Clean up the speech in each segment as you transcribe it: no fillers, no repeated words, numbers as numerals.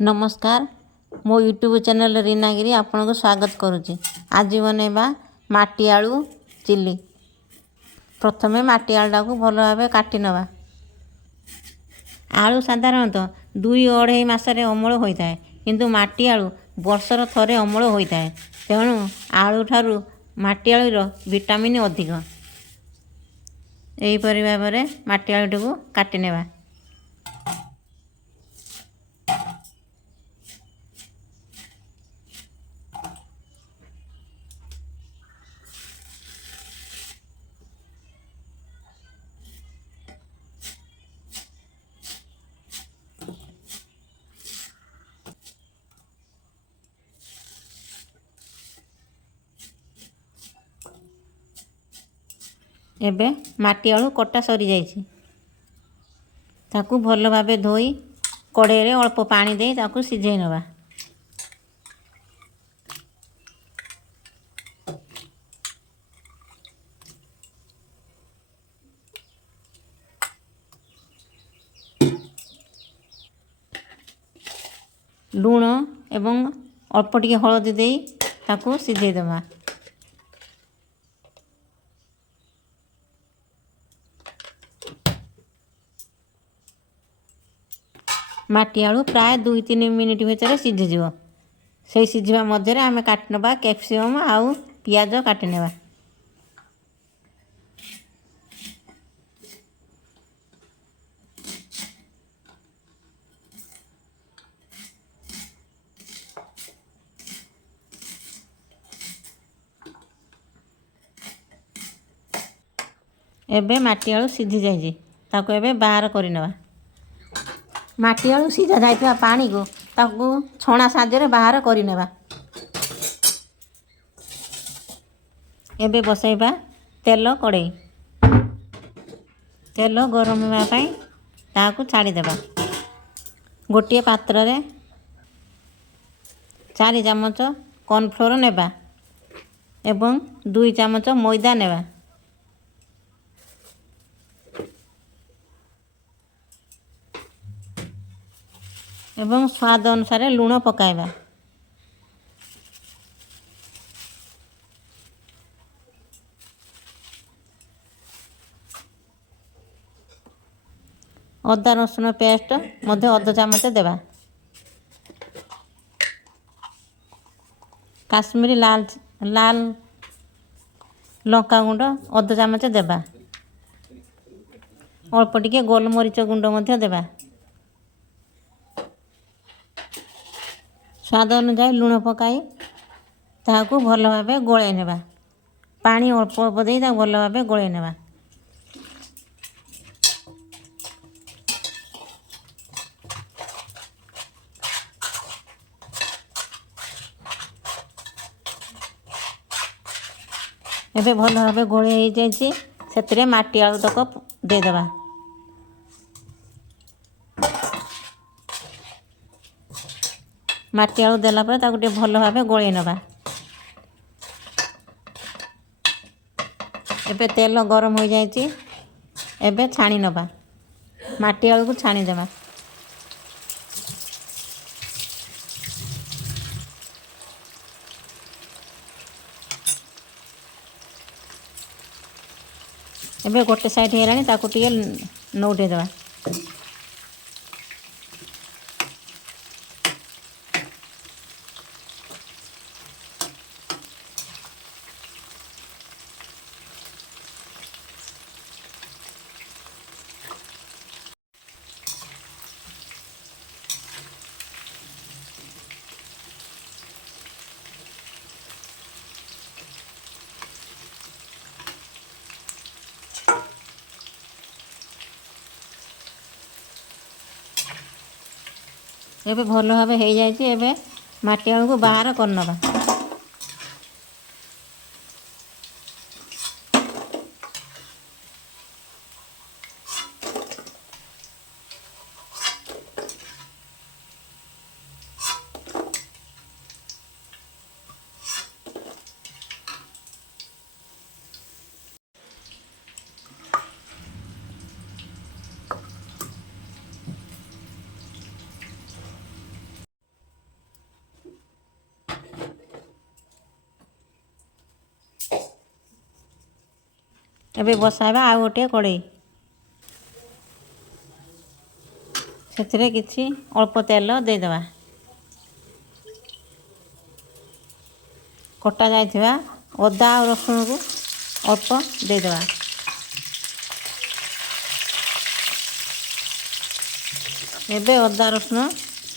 नमस्कार मो YouTube channel Reena गिरी आपन को स्वागत करुच्ची। आज बनैबा माटी आलू चिल्ली। प्रथमे माटी आलूटा को भल भाव काटी नवा। आलू साधारणतः 2-2.5 मासरे अमल होता है, किंतु माटी आलू वर्षर थरे अमल होता है। तेणु आलू ठारू माटी आलूर विटामिन अधिक। एहीपरि भाव में माटी आलूटी को काटी नेबा। एबे माटी आलू कटा सरी जाइछि। ताकू भल भावे धोई कड़े रे अल्प पानी दे ताकू सिझेई नवा। लूण एवं अल्प टिके हळदी दे ताकू सिझेई देवा। माटी आलू प्राय 2-3 मिनिट भितर सिझीजिव। से सिझिबा मध्य आमे काटी नबा कैप्सिकम आउ पियाज काटी नेबा। एबे माटी आलू सिझी जाइछि। ताकू एबे बाहर करि नेबा। माटी आलू सिझा जाइथिबा पानी को ताकू छणा साहाय्य बाहर करि नेबा। एबे बसाइबा तेल कड़े। तेल गरम होगा पाई ताकू छाड़ी देबा। गोटे पात्र रे 4 चामच कॉर्नफ्लोर नेबा एवं 2 चामच मैदा नेबा। एवं स्वाद अनुसार लूण पकाइबा। अदा रसुण पेस्ट मध्य 1/2 चामच देबा। काश्मीरी लाल लंका गुंड 1/2 चामच देबा। अल्प टिके गोलमरीच गुंड मध्य देबा। स्वाद अनुसार लूण पकाई ताकू भल भावे गोळाई नेबा। पानी अल्प अल्प दे ताकू भल भावे गोळाई नेबा। एबे भल भावे गोळे हो जाइछि। सेतरे माटी आलू तक दे देबा। माटी आलू देला पर ताकू टे भल भावे गोळे नेबा। एबे तेल गरम हो जाइछि। एबे छाणी नबा। माटी आलू को छाणी देबा। एबे गोटे साइड हेलानी ताकू टिके नौटे देबा। एबे भल भावे हो जाइछि। एबे माटी आलू को बाहर कर नबा। एबे बसाइबा आ गोटे कड़े से किछि अल्प तेल देदेबा कटा जाइथिबा अदा और रसुण को अल्प देदेबा एबे अदा रसुण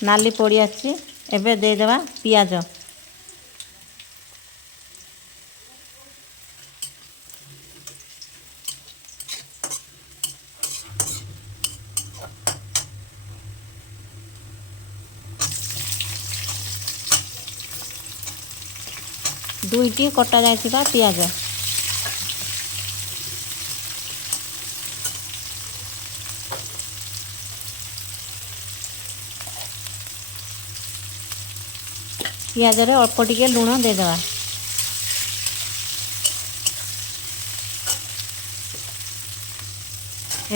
नाली पड़ी आछि एबे देदेबा पियाज दुईटी कटा जाइथिबा पियाज पियाज रे अल्प टिके लूण देदेबा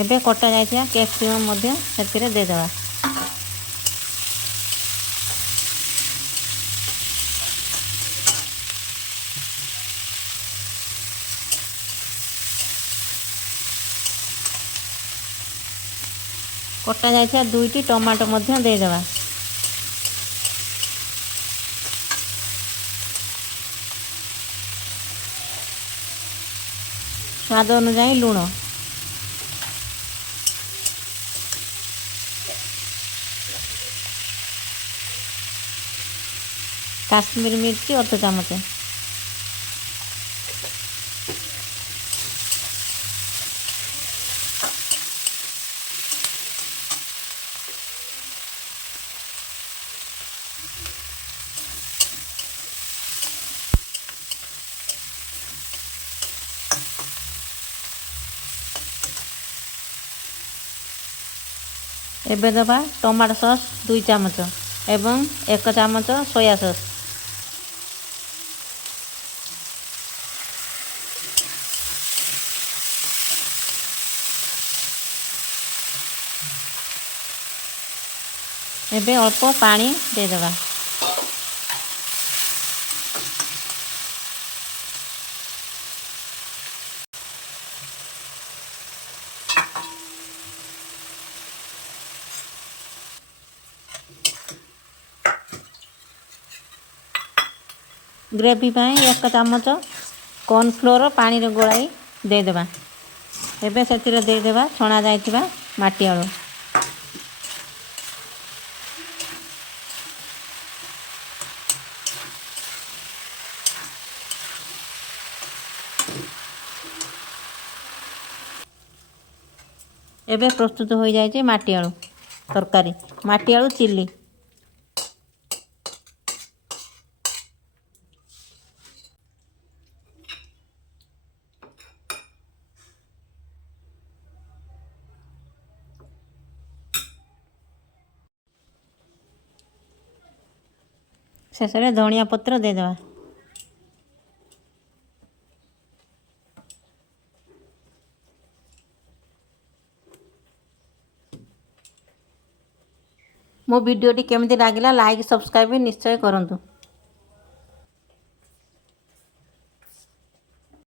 एबे कटा जाइथिबा कैप्सिकम मध्य सेतिरे देदेबा कटा जाइथिबा दुईटी टमाटो मध्य देदेबा स्वाद अनुसार लूण काश्मीरी मिर्ची अर्ध चामच एबे दबा टमाटो सॉस 2 चामच एवं 1 चामच सोया सॉस एबे अल्प पानी देदेबा ग्रेवी पाई 1 चामच कॉर्नफ्लोर पानी रे गोलाई देदेबा एबे सेतिरे देदेबा छणा जाइथिबा माटी आलू एबे प्रस्तुत हो जाइए माटी आलू तरकारी माटी आलू चिल्ली शेष में धनिया पत्र देदेबा मो वीडियोटी केमती लागिला लाइक सब्सक्राइब निश्चय करंतु।